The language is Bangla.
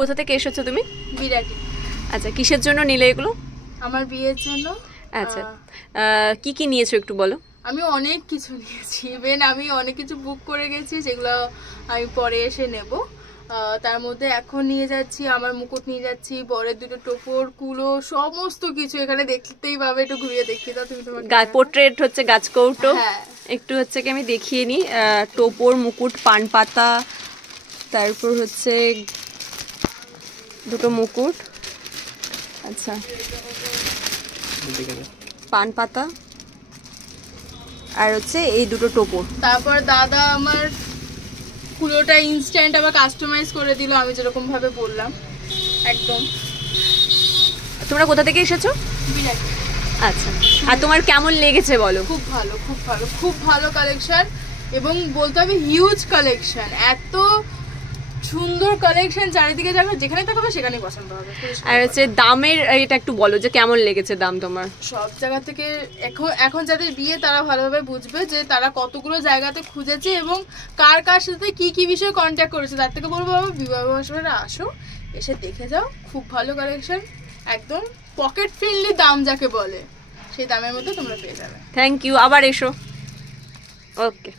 কোথা থেকে এসেছো তুমি? বিরাটি। আচ্ছা, কিসের জন্য নিলে এগুলো? আমার বিয়ের জন্য। আচ্ছা, কি কি নিয়েছো একটু বলো। আমি অনেক কিছু নিয়েছি, ইভেন আমি অনেক কিছু বুক করে গেছি যেগুলো আমি পরে এসে নেব। তার মধ্যে এখন নিয়ে যাচ্ছি আমার মুকুট, নিয়ে যাচ্ছি বরের দুটো টোপর, কুলো, সমস্ত কিছু এখানে দেখতেই পাবে। একটু ঘুরিয়ে দেখিয়ে দাও তুমি তোমার পোর্ট্রেট হচ্ছে গাছ কৌটো। হ্যাঁ, একটু হচ্ছে কি আমি দেখিয়ে নিই। টোপর, মুকুট, পান পাতা, তারপর হচ্ছে দুটো মুকুট, আচ্ছা পান পাতা, আর হচ্ছে এই দুটো টোপর। তারপর দাদা আমার কুলোটা ইনস্ট্যান্ট আবার কাস্টমাইজ করে দিল আমি যেরকম ভাবে বললাম একদম। তোমরা কোথা থেকে এসেছো? বিরাটি। আচ্ছা, আর তোমার কেমন লেগেছে বলো। খুব ভালো, খুব ভালো, খুব ভালো কালেকশন, এবং বলতে হবে হিউজ কালেকশন। এত সুন্দর কালেকশন চারিদিকে, যাবে যেখানে থাকবে সেখানেই পছন্দ হবে। আর হচ্ছে দামের এটা একটু বলো যে কেমন লেগেছে দাম তোমার। সব জায়গা থেকে এখন যাদের বিয়ে তারা ভালোভাবে বুঝবে যে তারা কতগুলো জায়গাতে খুঁজেছে এবং কার কার সাথে কি কি বিষয়ে কন্ট্যাক্ট করেছে। তার থেকে বলবো বাবা বিবাহ আসরে আসো, এসে দেখে যাও, খুব ভালো কালেকশন, একদম পকেট ফ্রেন্ডলি দাম যাকে বলে সেই দামের মধ্যে তোমরা পেয়ে যাবে। থ্যাংক ইউ, আবার এসো। ওকে।